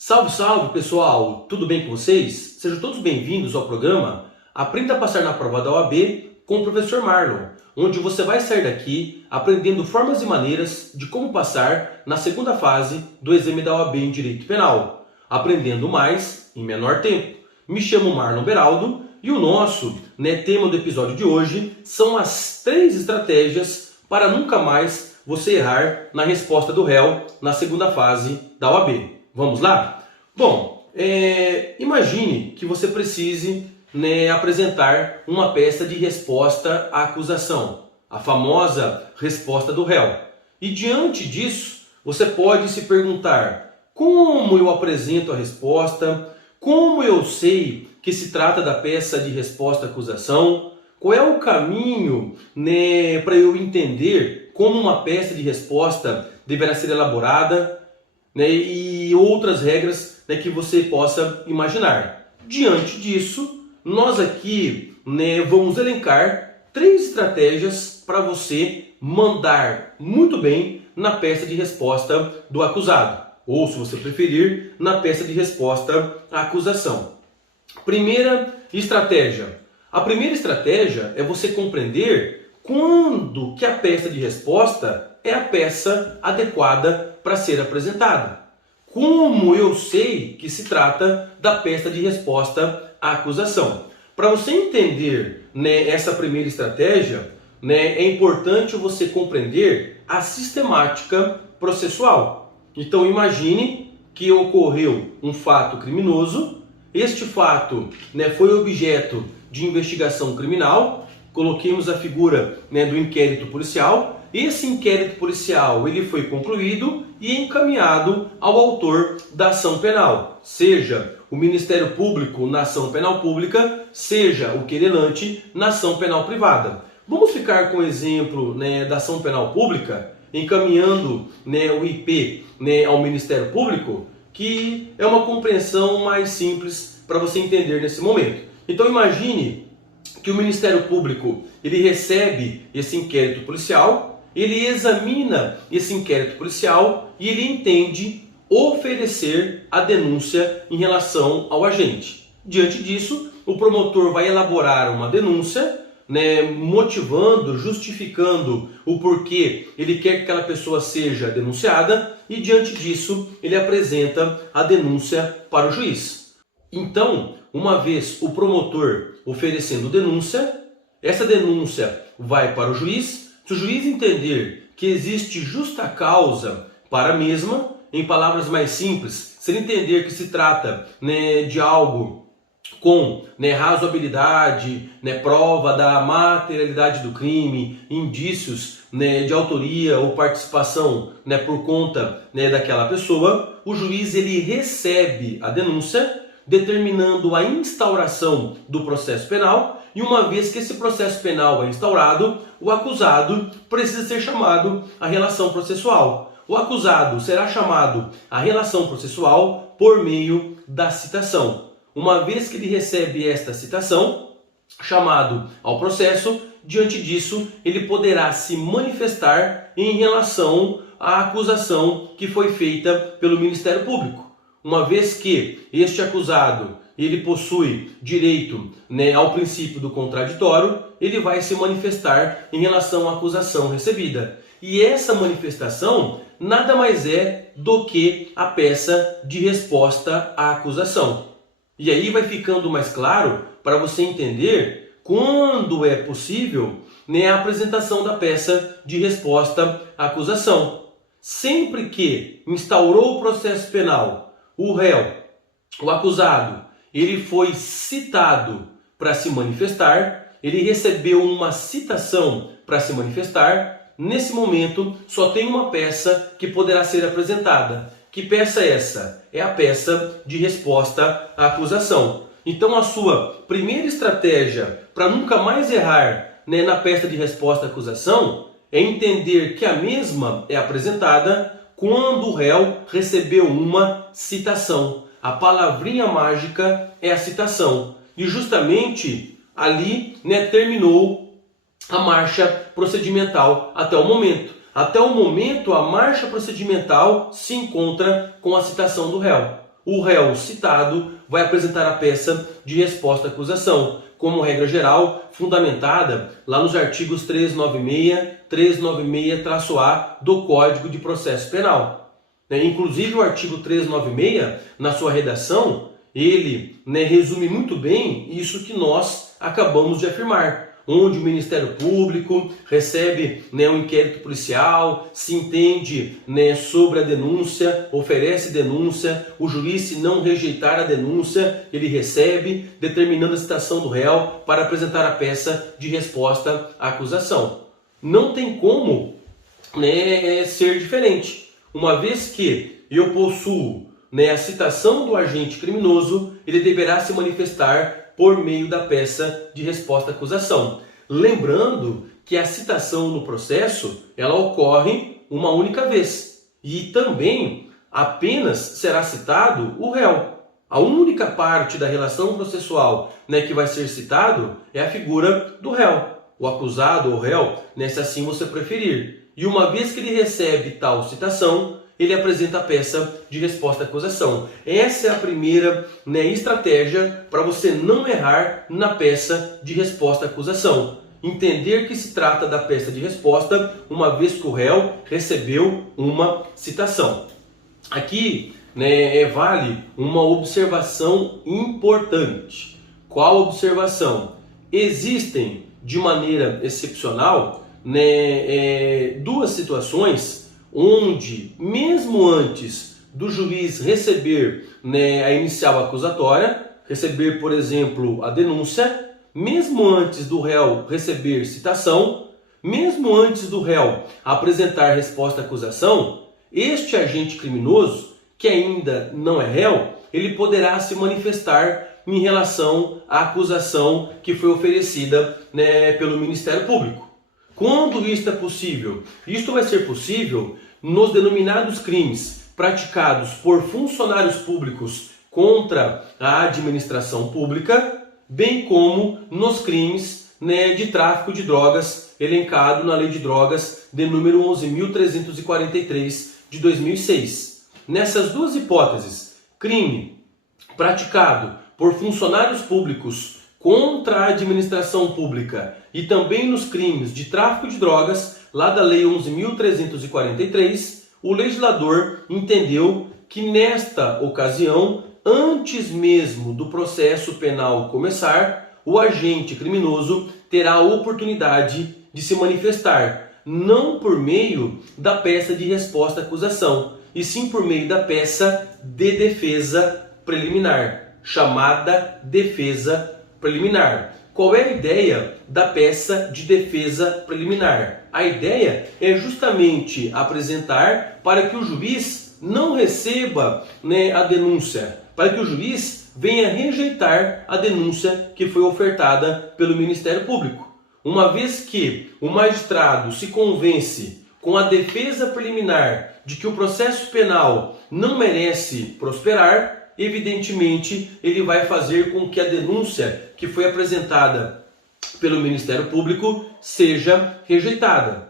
Salve, salve pessoal! Tudo bem com vocês? Sejam todos bem-vindos ao programa Aprenda a Passar na Prova da OAB com o professor Marlon, onde você vai sair daqui aprendendo formas e maneiras de como passar na segunda fase do exame da OAB em Direito Penal, aprendendo mais em menor tempo. Me chamo Marlon Beraldo e o nosso tema do episódio de hoje são as 3 estratégias para nunca mais você errar na resposta do réu na segunda fase da OAB. Vamos lá? Bom, imagine que você precise apresentar uma peça de resposta à acusação, a famosa resposta do réu. E diante disso, você pode se perguntar: como eu apresento a resposta? Como eu sei que se trata da peça de resposta à acusação? Qual é o caminho para eu entender como uma peça de resposta deverá ser elaborada? E outras regras que você possa imaginar. Diante disso, nós aqui vamos elencar 3 estratégias para você mandar muito bem na peça de resposta do acusado, ou, se você preferir, na peça de resposta à acusação. Primeira estratégia. A primeira estratégia é você compreender quando que a peça de resposta é a peça adequada para ser apresentada. Como eu sei que se trata da peça de resposta à acusação? Para você entender essa primeira estratégia, é importante você compreender a sistemática processual. Então imagine que ocorreu um fato criminoso, este fato foi objeto de investigação criminal, coloquemos a figura do inquérito policial. Esse inquérito policial ele foi concluído e encaminhado ao autor da ação penal, seja o Ministério Público na ação penal pública, seja o querelante na ação penal privada. Vamos ficar com o exemplo da ação penal pública, encaminhando o IP ao Ministério Público, que é uma compreensão mais simples para você entender nesse momento. Então imagine que o Ministério Público ele recebe esse inquérito policial, ele examina esse inquérito policial e ele entende oferecer a denúncia em relação ao agente. Diante disso, o promotor vai elaborar uma denúncia, motivando, justificando o porquê ele quer que aquela pessoa seja denunciada, e diante disso ele apresenta a denúncia para o juiz. Então, uma vez o promotor oferecendo denúncia, essa denúncia vai para o juiz. Se o juiz entender que existe justa causa para a mesma, em palavras mais simples, se ele entender que se trata de algo com razoabilidade, prova da materialidade do crime, indícios de autoria ou participação por conta daquela pessoa, o juiz ele recebe a denúncia, determinando a instauração do processo penal. E uma vez que esse processo penal é instaurado, o acusado precisa ser chamado à relação processual. O acusado será chamado à relação processual por meio da citação. Uma vez que ele recebe esta citação, chamado ao processo, diante disso ele poderá se manifestar em relação à acusação que foi feita pelo Ministério Público. Uma vez que este acusado ele possui direito ao princípio do contraditório, ele vai se manifestar em relação à acusação recebida. E essa manifestação nada mais é do que a peça de resposta à acusação. E aí vai ficando mais claro para você entender quando é possível a apresentação da peça de resposta à acusação. Sempre que instaurou o processo penal, o réu, o acusado, ele foi citado para se manifestar, ele recebeu uma citação para se manifestar. Nesse momento, só tem uma peça que poderá ser apresentada. Que peça é essa? É a peça de resposta à acusação. Então, a sua primeira estratégia para nunca mais errar na peça de resposta à acusação é entender que a mesma é apresentada quando o réu recebeu uma citação. A palavrinha mágica é a citação. E justamente ali terminou a marcha procedimental até o momento. Até o momento, a marcha procedimental se encontra com a citação do réu. o réu citado vai apresentar a peça de resposta à acusação, como regra geral, fundamentada lá nos artigos 396, 396-A do Código de Processo Penal. Inclusive o artigo 396, na sua redação, ele resume muito bem isso que nós acabamos de afirmar, onde o Ministério Público recebe um inquérito policial, se entende sobre a denúncia, oferece denúncia, o juiz, se não rejeitar a denúncia, ele recebe, determinando a citação do réu para apresentar a peça de resposta à acusação. Não tem como ser diferente. Uma vez que eu possuo a citação do agente criminoso, ele deverá se manifestar por meio da peça de resposta à acusação. Lembrando que a citação no processo, ela ocorre uma única vez. E também apenas será citado o réu. A única parte da relação processual que vai ser citado é a figura do réu, o acusado ou réu, se assim você preferir. E uma vez que ele recebe tal citação, ele apresenta a peça de resposta à acusação. Essa é a primeira estratégia para você não errar na peça de resposta à acusação. Entender que se trata da peça de resposta, uma vez que o réu recebeu uma citação. Aqui vale uma observação importante. Qual observação? Existem, de maneira excepcional, duas situações onde, mesmo antes do juiz receber a inicial acusatória, receber, por exemplo, a denúncia, mesmo antes do réu receber citação, mesmo antes do réu apresentar resposta à acusação, este agente criminoso, que ainda não é réu, ele poderá se manifestar em relação à acusação que foi oferecida pelo Ministério Público. Quando isto é possível? Isto vai ser possível nos denominados crimes praticados por funcionários públicos contra a administração pública, bem como nos crimes de tráfico de drogas, elencado na Lei de Drogas de número 11.343 de 2006. Nessas duas hipóteses, crime praticado por funcionários públicos contra a administração pública e também nos crimes de tráfico de drogas, lá da Lei 11.343, o legislador entendeu que nesta ocasião, antes mesmo do processo penal começar, o agente criminoso terá a oportunidade de se manifestar, não por meio da peça de resposta à acusação, e sim por meio da peça de defesa preliminar, chamada defesa preliminar. Qual é a ideia da peça de defesa preliminar? A ideia é justamente apresentar para que o juiz não receba a denúncia, para que o juiz venha rejeitar a denúncia que foi ofertada pelo Ministério Público. Uma vez que o magistrado se convence com a defesa preliminar de que o processo penal não merece prosperar, evidentemente, ele vai fazer com que a denúncia que foi apresentada pelo Ministério Público seja rejeitada.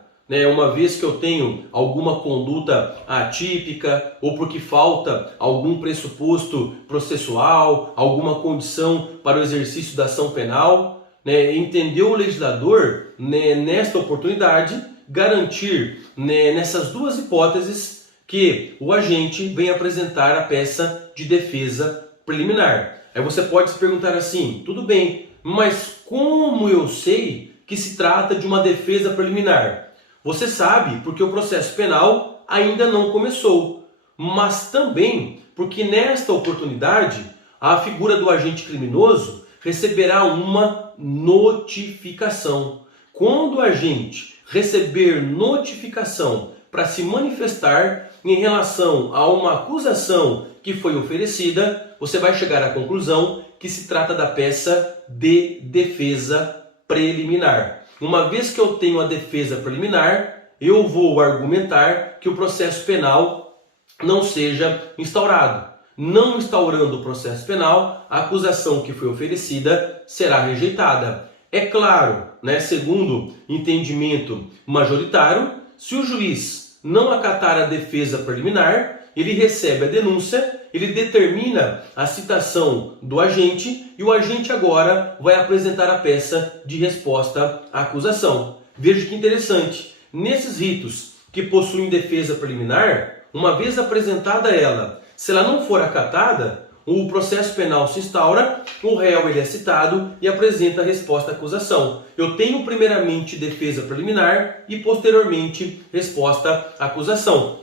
Uma vez que eu tenho alguma conduta atípica ou porque falta algum pressuposto processual, alguma condição para o exercício da ação penal, entendeu o legislador, nesta oportunidade, garantir nessas duas hipóteses que o agente vem apresentar a peça de defesa preliminar. Aí você pode se perguntar assim, tudo bem, mas como eu sei que se trata de uma defesa preliminar? Você sabe porque o processo penal ainda não começou, mas também porque nesta oportunidade a figura do agente criminoso receberá uma notificação. Quando o agente receber notificação para se manifestar em relação a uma acusação que foi oferecida, você vai chegar à conclusão que se trata da peça de defesa preliminar. Uma vez que eu tenho a defesa preliminar, eu vou argumentar que o processo penal não seja instaurado. Não instaurando o processo penal, a acusação que foi oferecida será rejeitada. É claro, segundo entendimento majoritário, se o juiz não acatar a defesa preliminar, ele recebe a denúncia, ele determina a citação do agente e o agente agora vai apresentar a peça de resposta à acusação. Veja que interessante, nesses ritos que possuem defesa preliminar, uma vez apresentada ela, se ela não for acatada, o processo penal se instaura, o réu ele é citado e apresenta a resposta à acusação. Eu tenho primeiramente defesa preliminar e posteriormente resposta à acusação.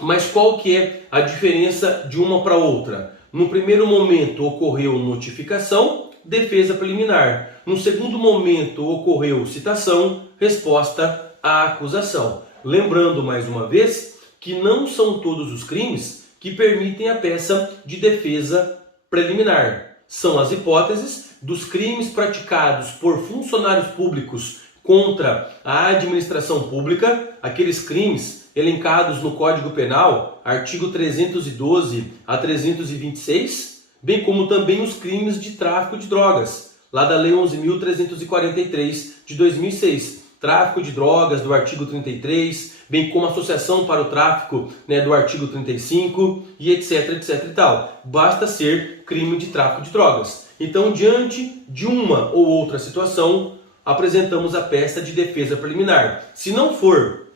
Mas qual que é a diferença de uma para outra? No primeiro momento ocorreu notificação, defesa preliminar. No segundo momento ocorreu citação, resposta à acusação. Lembrando mais uma vez que não são todos os crimes que permitem a peça de defesa preliminar. São as hipóteses dos crimes praticados por funcionários públicos contra a administração pública, aqueles crimes elencados no Código Penal, artigo 312 a 326, bem como também os crimes de tráfico de drogas, lá da Lei 11.343 de 2006. Tráfico de drogas do artigo 33, bem como associação para o tráfico, do artigo 35 e etc, etc e tal. Basta ser crime de tráfico de drogas. Então, diante de uma ou outra situação, apresentamos a peça de defesa preliminar. Se não for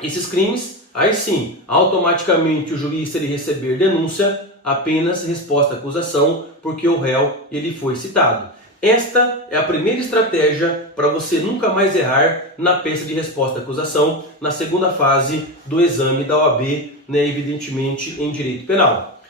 esses crimes, aí sim, automaticamente o juiz, se ele receber denúncia, apenas resposta à acusação, porque o réu ele foi citado. Esta é a primeira estratégia para você nunca mais errar na peça de resposta à acusação, na segunda fase do exame da OAB, evidentemente em direito penal.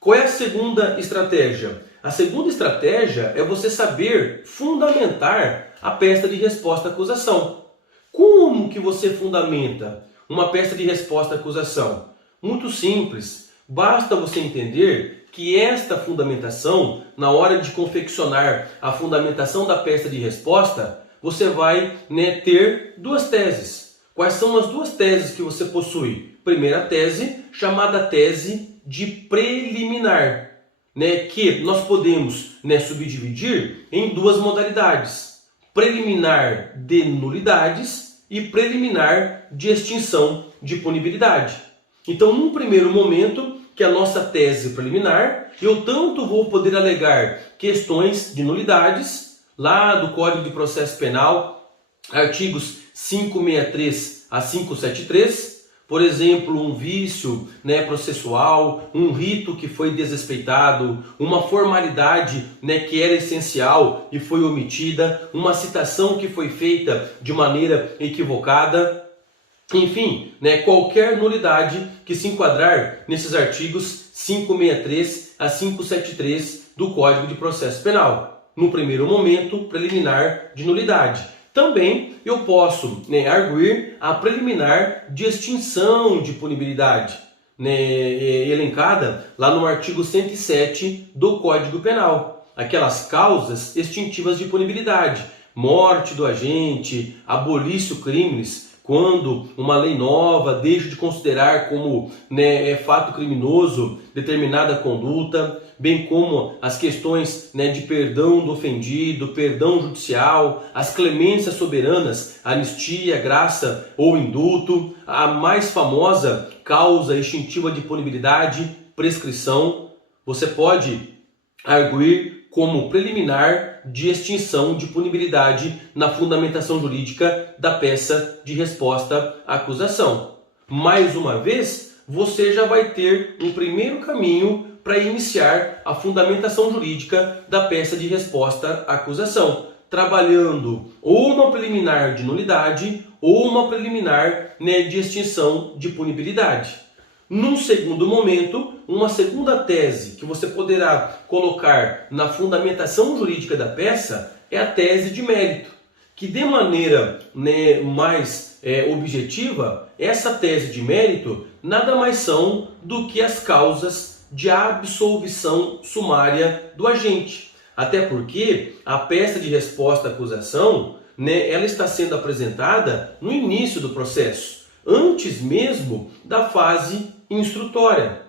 Qual é a segunda estratégia? A segunda estratégia é você saber fundamentar a peça de resposta à acusação. Como que você fundamenta uma peça de resposta à acusação? Muito simples, basta você entender que esta fundamentação, na hora de confeccionar a fundamentação da peça de resposta, você vai ter duas teses. Quais são as duas teses que você possui? Primeira tese, chamada tese de preliminar, que nós podemos subdividir em duas modalidades: preliminar de nulidades e preliminar de extinção de punibilidade. Então, num primeiro momento, que a nossa tese preliminar, eu tanto vou poder alegar questões de nulidades, lá do Código de Processo Penal, artigos 563 a 573, por exemplo, um vício processual, um rito que foi desrespeitado, uma formalidade que era essencial e foi omitida, uma citação que foi feita de maneira equivocada. Enfim, qualquer nulidade que se enquadrar nesses artigos 563 a 573 do Código de Processo Penal. No primeiro momento, preliminar de nulidade. Também eu posso arguir a preliminar de extinção de punibilidade, elencada lá no artigo 107 do Código Penal. Aquelas causas extintivas de punibilidade: morte do agente, abolício crimes, quando uma lei nova deixa de considerar como fato criminoso determinada conduta, bem como as questões de perdão do ofendido, perdão judicial, as clemências soberanas, anistia, graça ou indulto, a mais famosa causa extintiva de punibilidade, prescrição. Você pode arguir como preliminar de extinção de punibilidade na fundamentação jurídica da peça de resposta à acusação. Mais uma vez, você já vai ter um primeiro caminho para iniciar a fundamentação jurídica da peça de resposta à acusação, trabalhando ou uma preliminar de nulidade ou uma preliminar de extinção de punibilidade. Num segundo momento, uma segunda tese que você poderá colocar na fundamentação jurídica da peça é a tese de mérito, que de maneira mais objetiva, essa tese de mérito nada mais são do que as causas de absolvição sumária do agente. Até porque a peça de resposta à acusação, ela está sendo apresentada no início do processo, antes mesmo da fase instrutória.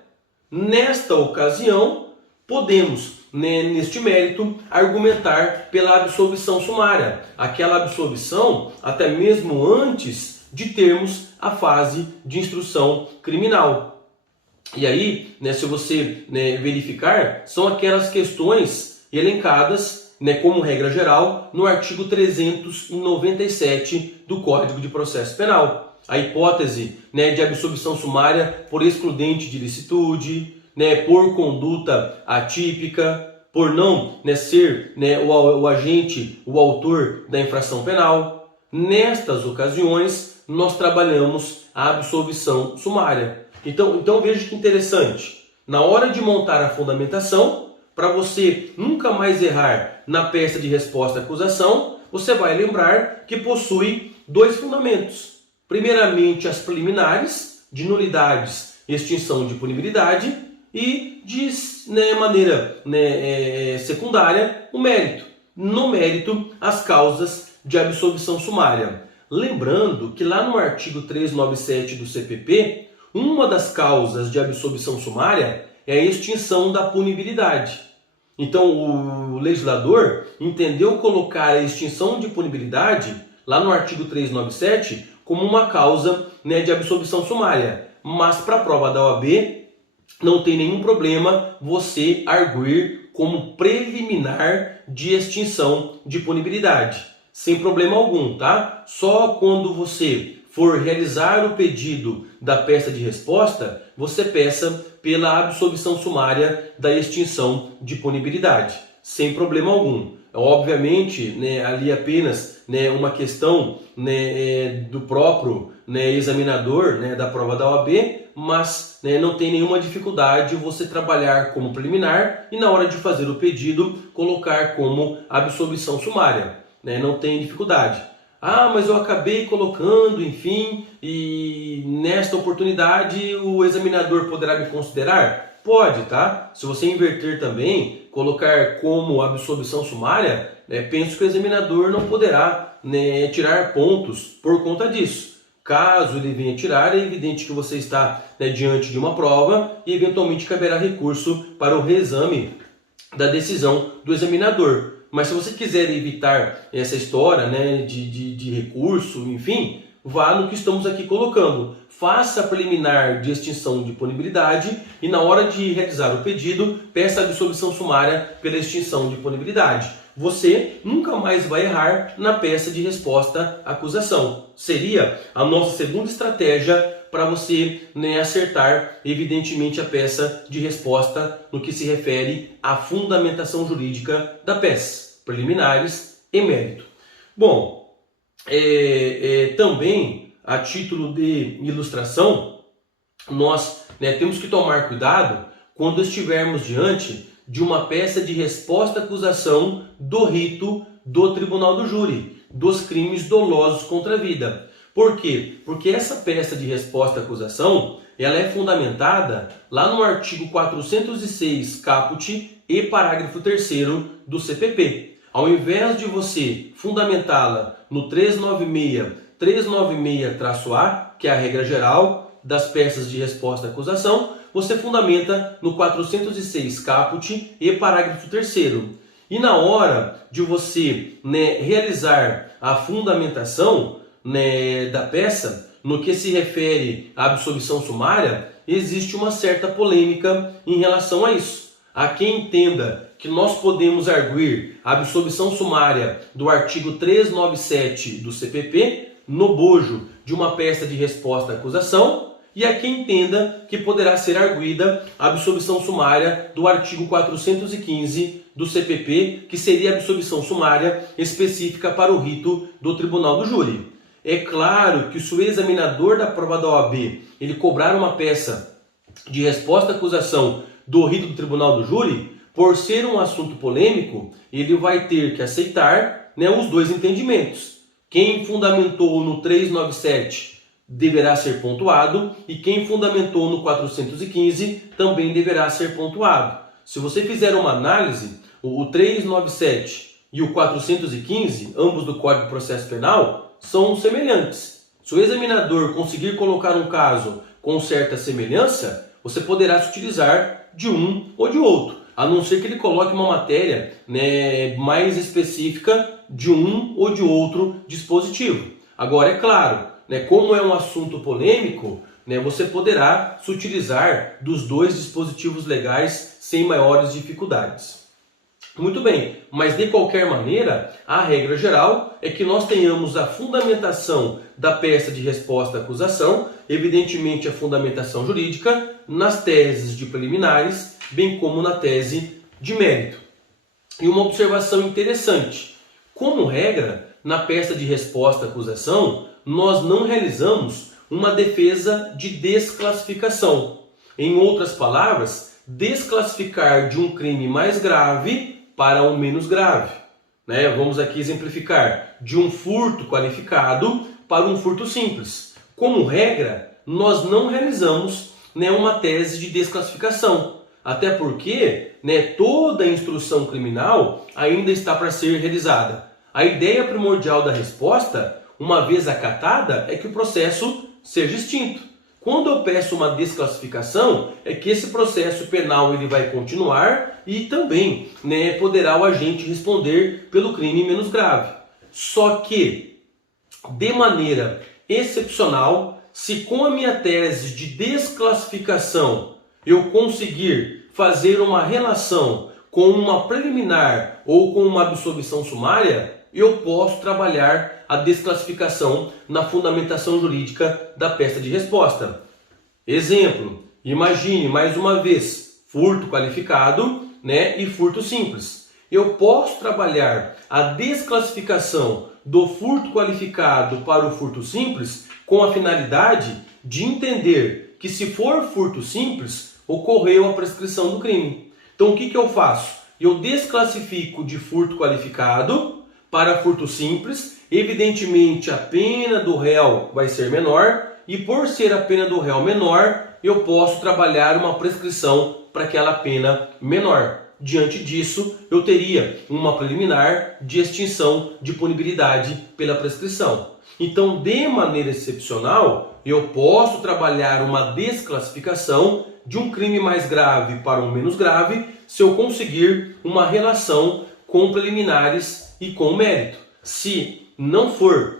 Nesta ocasião, podemos, neste mérito, argumentar pela absolvição sumária, aquela absolvição até mesmo antes de termos a fase de instrução criminal. E aí, né, se você, né, verificar, são aquelas questões elencadas, né, como regra geral, no artigo 397 do Código de Processo Penal. A hipótese, né, de absolvição sumária por excludente de ilicitude, né, por conduta atípica, por não, né, ser, né, o agente, o autor da infração penal. Nestas ocasiões, nós trabalhamos a absolvição sumária. Então veja que interessante. Na hora de montar a fundamentação, para você nunca mais errar na peça de resposta à acusação, você vai lembrar que possui dois fundamentos. Primeiramente, as preliminares, de nulidades e extinção de punibilidade, e de, né, maneira, né, secundária, o mérito. No mérito, as causas de absolvição sumária. Lembrando que lá no artigo 397 do CPP, uma das causas de absolvição sumária é a extinção da punibilidade. Então o legislador entendeu colocar a extinção de punibilidade lá no artigo 397 como uma causa, né, de absolvição sumária. Mas para a prova da OAB não tem nenhum problema você arguir como preliminar de extinção de punibilidade. Sem problema algum, tá? Só quando você for realizar o pedido da peça de resposta, você peça pela absolvição sumária da extinção de punibilidade. Sem problema algum. Obviamente, né, ali apenas, né, uma questão, né, do próprio, né, examinador, né, da prova da OAB, mas, né, não tem nenhuma dificuldade você trabalhar como preliminar e na hora de fazer o pedido colocar como absolvição sumária. Né, não tem dificuldade. Ah, mas eu acabei colocando, enfim, e nesta oportunidade o examinador poderá me considerar? Pode, tá? Se você inverter também, colocar como absolvição sumária, penso que o examinador não poderá, né, tirar pontos por conta disso. Caso ele venha tirar, é evidente que você está, né, diante de uma prova e eventualmente caberá recurso para o reexame da decisão do examinador. Mas se você quiser evitar essa história, né, de recurso, enfim, vá no que estamos aqui colocando. Faça a preliminar de extinção de punibilidade e na hora de realizar o pedido, peça a absolvição sumária pela extinção de punibilidade. Você nunca mais vai errar na peça de resposta à acusação. Seria a nossa segunda estratégia para você, né, acertar, evidentemente, a peça de resposta no que se refere à fundamentação jurídica da peça. Preliminares e mérito. Bom, também, a título de ilustração, nós, né, temos que tomar cuidado quando estivermos diante de uma peça de resposta à acusação do rito do Tribunal do Júri, dos crimes dolosos contra a vida. Por quê? Porque essa peça de resposta à acusação, ela é fundamentada lá no artigo 406 caput e parágrafo 3º do CPP. Ao invés de você fundamentá-la no 396-A, que é a regra geral das peças de resposta à acusação, você fundamenta no 406 caput e parágrafo 3º. E na hora de você, né, realizar a fundamentação, né, da peça, no que se refere à absolvição sumária, existe uma certa polêmica em relação a isso. Há quem entenda que nós podemos arguir a absolvição sumária do artigo 397 do CPP no bojo de uma peça de resposta à acusação, e há quem entenda que poderá ser arguida a absolvição sumária do artigo 415 do CPP, que seria a absolvição sumária específica para o rito do Tribunal do Júri. É claro que se o examinador da prova da OAB ele cobrar uma peça de resposta à acusação do rito do Tribunal do Júri, por ser um assunto polêmico, ele vai ter que aceitar, né, os dois entendimentos. Quem fundamentou no 397 deverá ser pontuado e quem fundamentou no 415 também deverá ser pontuado. Se você fizer uma análise, o 397 e o 415, ambos do Código de Processo Penal, são semelhantes. Se o examinador conseguir colocar um caso com certa semelhança, você poderá se utilizar de um ou de outro, a não ser que ele coloque uma matéria, né, mais específica de um ou de outro dispositivo. Agora, é claro, né, como é um assunto polêmico, né, você poderá se utilizar dos dois dispositivos legais sem maiores dificuldades. Muito bem, mas de qualquer maneira, a regra geral é que nós tenhamos a fundamentação da peça de resposta à acusação, evidentemente a fundamentação jurídica, nas teses de preliminares, bem como na tese de mérito. E uma observação interessante, como regra, na peça de resposta à acusação, nós não realizamos uma defesa de desclassificação. Em outras palavras, desclassificar de um crime mais grave para um menos grave. Né? Vamos aqui exemplificar, de um furto qualificado para um furto simples. Como regra, nós não realizamos, né, uma tese de desclassificação. Até porque, né, toda a instrução criminal ainda está para ser realizada. A ideia primordial da resposta, uma vez acatada, é que o processo seja extinto. Quando eu peço uma desclassificação, é que esse processo penal ele vai continuar e também, né, poderá o agente responder pelo crime menos grave. Só que, de maneira excepcional, se com a minha tese de desclassificação eu conseguir fazer uma relação com uma preliminar ou com uma absolvição sumária, eu posso trabalhar a desclassificação na fundamentação jurídica da peça de resposta. Exemplo, imagine mais uma vez, furto qualificado, né, e furto simples. Eu posso trabalhar a desclassificação do furto qualificado para o furto simples com a finalidade de entender que se for furto simples, ocorreu a prescrição do crime. Então o que eu faço? Eu desclassifico de furto qualificado para furto simples, evidentemente a pena do réu vai ser menor e por ser a pena do réu menor, eu posso trabalhar uma prescrição para aquela pena menor. Diante disso, eu teria uma preliminar de extinção de punibilidade pela prescrição. Então, de maneira excepcional, eu posso trabalhar uma desclassificação de um crime mais grave para um menos grave se eu conseguir uma relação com preliminares e com mérito. Se não for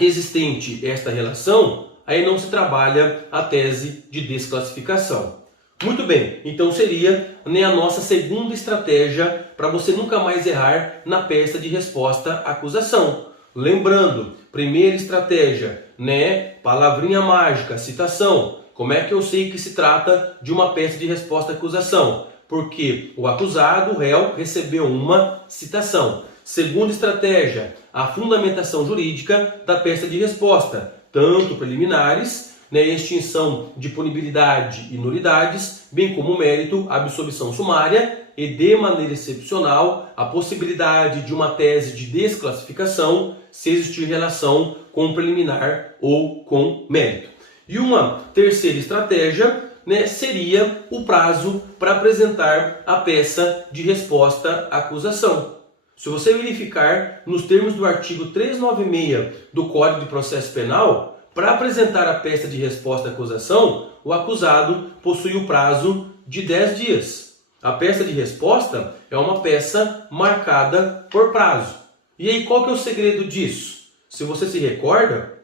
existente esta relação, aí não se trabalha a tese de desclassificação. Muito bem, então seria, né, a nossa segunda estratégia para você nunca mais errar na peça de resposta à acusação. Lembrando, primeira estratégia, né, palavrinha mágica, citação. Como é que eu sei que se trata de uma peça de resposta à acusação? Porque o acusado, o réu, recebeu uma citação. Segunda estratégia, a fundamentação jurídica da peça de resposta, tanto preliminares, né, extinção de punibilidade e nulidades, bem como mérito, absolvição sumária e, de maneira excepcional, a possibilidade de uma tese de desclassificação se existir relação com preliminar ou com mérito. E uma terceira estratégia, né, seria o prazo para apresentar a peça de resposta à acusação. Se você verificar nos termos do artigo 396 do Código de Processo Penal, para apresentar a peça de resposta à acusação, o acusado possui o prazo de 10 dias. A peça de resposta é uma peça marcada por prazo. E aí, qual que é o segredo disso? Se você se recorda,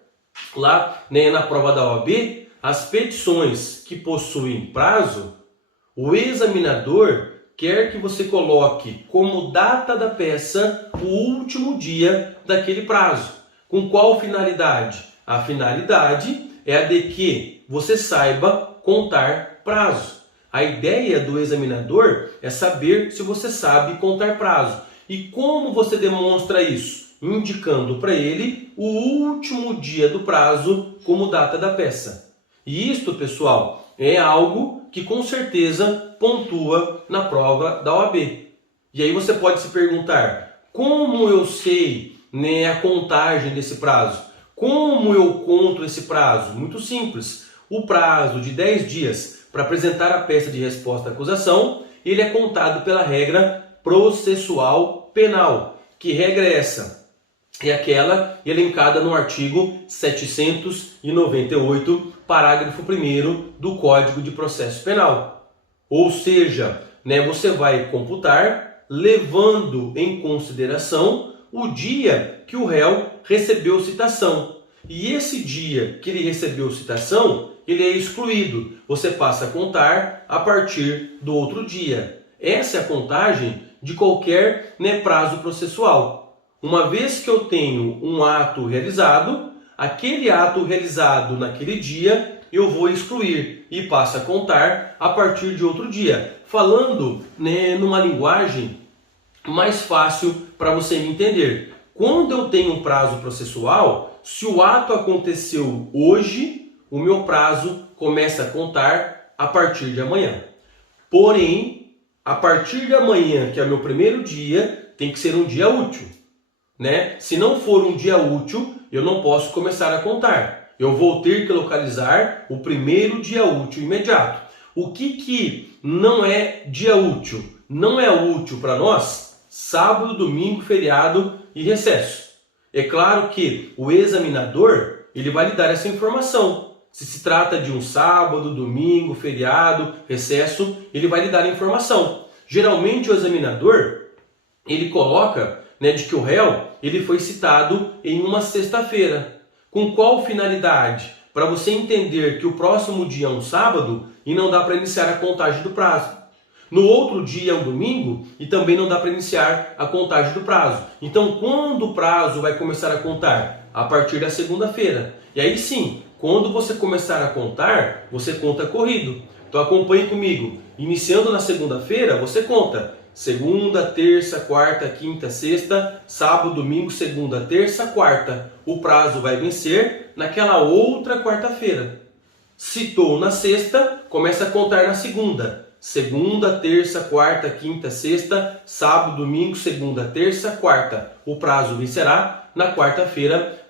lá, né, na prova da OAB, as petições que possuem prazo, o examinador quer que você coloque como data da peça o último dia daquele prazo. Com qual finalidade? A finalidade é a de que você saiba contar prazo. A ideia do examinador é saber se você sabe contar prazo. E como você demonstra isso? Indicando para ele o último dia do prazo como data da peça. E isto, pessoal, é algo que com certeza pontua na prova da OAB. E aí você pode se perguntar, como eu sei, né, a contagem desse prazo? Como eu conto esse prazo? Muito simples. O prazo de 10 dias para apresentar a peça de resposta à acusação, ele é contado pela regra processual penal. Que regra é essa? É aquela elencada no artigo 798, parágrafo 1º do Código de Processo Penal. Ou seja, né, você vai computar levando em consideração o dia que o réu recebeu citação. e esse dia que ele recebeu citação, ele é excluído. Você passa a contar a partir do outro dia. Essa é a contagem de qualquer, prazo processual. Uma vez que eu tenho um ato realizado, aquele ato realizado naquele dia, eu vou excluir e passo a contar a partir de outro dia. Falando, numa linguagem mais fácil para você me entender. Quando eu tenho um prazo processual, se o ato aconteceu hoje, o meu prazo começa a contar a partir de amanhã. Porém, a partir de amanhã, que é o meu primeiro dia, tem que ser um dia útil, Se não for um dia útil, eu não posso começar a contar. Eu vou ter que localizar o primeiro dia útil imediato. O que não é dia útil? Não é útil para nós sábado, domingo, feriado e recesso. É claro que o examinador ele vai lhe dar essa informação. Se se trata de um sábado, domingo, feriado, recesso, ele vai lhe dar a informação. Geralmente o examinador ele coloca de que o réu ele foi citado em uma sexta-feira. Com qual finalidade? Para você entender que o próximo dia é um sábado e não dá para iniciar a contagem do prazo. No outro dia é um domingo e também não dá para iniciar a contagem do prazo. Então, quando o prazo vai começar a contar? A partir da segunda-feira. E aí sim, quando você começar a contar, você conta corrido. Então acompanhe comigo. Iniciando na segunda-feira, você conta segunda, terça, quarta, quinta, sexta, sábado, domingo, segunda, terça, quarta. O prazo vai vencer naquela outra quarta-feira. Citou na sexta, começa a contar na segunda. Segunda, terça, quarta, quinta, sexta, sábado, domingo, segunda, terça, quarta. O prazo vencerá na quarta-feira,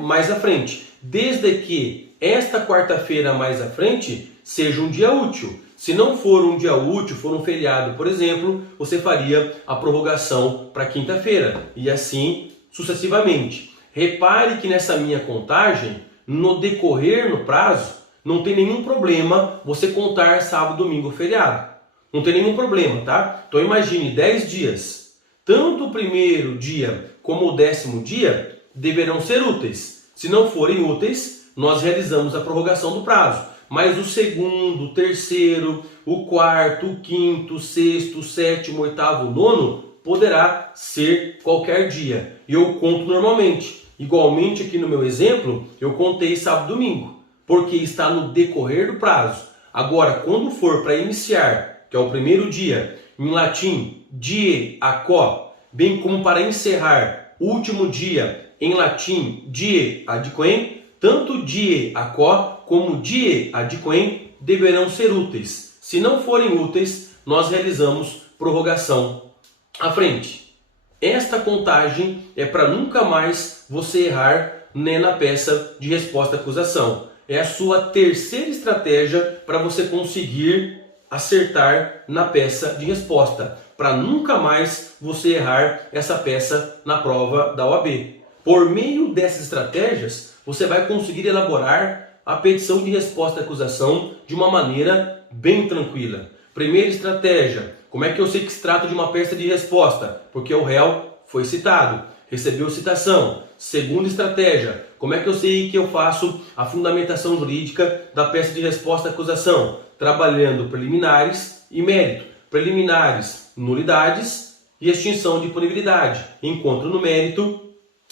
mais à frente. Desde que esta quarta-feira mais à frente seja um dia útil. Se não for um dia útil, for um feriado, por exemplo, você faria a prorrogação para quinta-feira e assim sucessivamente. Repare que nessa minha contagem, no decorrer no prazo, não tem nenhum problema você contar sábado, domingo, feriado. Não tem nenhum problema, tá? Então imagine 10 dias. Tanto o primeiro dia como o 10º dia deverão ser úteis. Se não forem úteis, nós realizamos a prorrogação do prazo. Mas o segundo, o terceiro, o quarto, o quinto, o sexto, o sétimo, o oitavo, o nono poderá ser qualquer dia. E eu conto normalmente. Igualmente aqui no meu exemplo, eu contei sábado, domingo. Porque está no decorrer do prazo. Agora, quando for para iniciar, que é o primeiro dia, em latim, die a quo, bem como para encerrar, último dia, em latim, die ad quem, tanto die a quo como die ad quem deverão ser úteis. Se não forem úteis, nós realizamos prorrogação à frente. Esta contagem é para nunca mais você errar na peça de resposta à acusação. É a sua terceira estratégia para você conseguir acertar na peça de resposta, para nunca mais você errar essa peça na prova da OAB. Por meio dessas estratégias, você vai conseguir elaborar a petição de resposta à acusação de uma maneira bem tranquila. Primeira estratégia, como é que eu sei que se trata de uma peça de resposta? Porque o réu foi citado, recebeu citação. Segunda estratégia, como é que eu sei que eu faço a fundamentação jurídica da peça de resposta à acusação? Trabalhando preliminares e mérito. Preliminares, nulidades e extinção de punibilidade. Encontro no mérito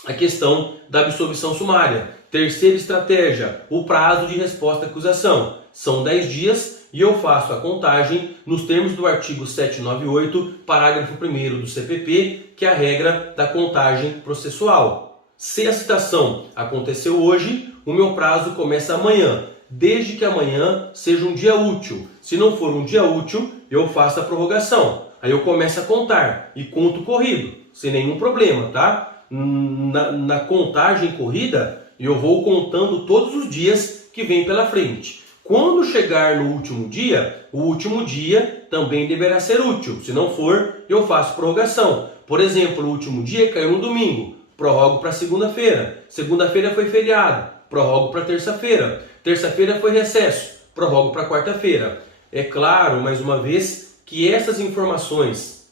a questão da absolvição sumária. Terceira estratégia, o prazo de resposta à acusação. São 10 dias e eu faço a contagem nos termos do artigo 798, parágrafo 1º do CPP, que é a regra da contagem processual. Se a citação aconteceu hoje, o meu prazo começa amanhã, desde que amanhã seja um dia útil. Se não for um dia útil, eu faço a prorrogação. Aí eu começo a contar e conto corrido, sem nenhum problema, tá? Na contagem corrida, eu vou contando todos os dias que vem pela frente. Quando chegar no último dia, o último dia também deverá ser útil. Se não for, eu faço prorrogação. Por exemplo, o último dia caiu no domingo. Prorrogo para segunda-feira. Segunda-feira foi feriado. Prorrogo para terça-feira. Terça-feira foi recesso. Prorrogo para quarta-feira. É claro, mais uma vez, que essas informações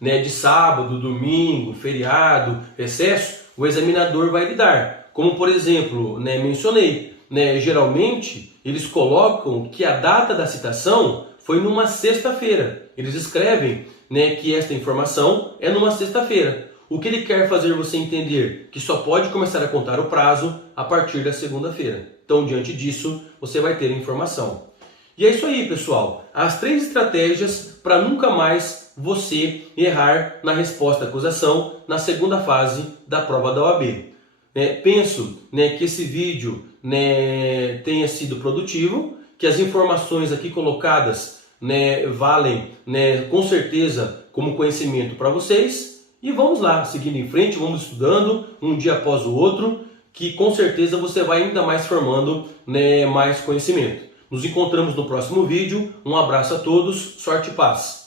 de sábado, domingo, feriado, recesso, o examinador vai lhe dar. Como por exemplo, mencionei, geralmente eles colocam que a data da citação foi numa sexta-feira. Eles escrevem que esta informação é numa sexta-feira. O que ele quer fazer você entender? Que só pode começar a contar o prazo a partir da segunda-feira. Então, diante disso, você vai ter a informação. E é isso aí, pessoal. As 3 estratégias para nunca mais você errar na resposta à acusação na segunda fase da prova da OAB. Penso que esse vídeo tenha sido produtivo, que as informações aqui colocadas valem com certeza como conhecimento para vocês. E vamos lá, seguindo em frente, vamos estudando um dia após o outro, que com certeza você vai ainda mais formando mais conhecimento. Nos encontramos no próximo vídeo. Um abraço a todos, sorte e paz!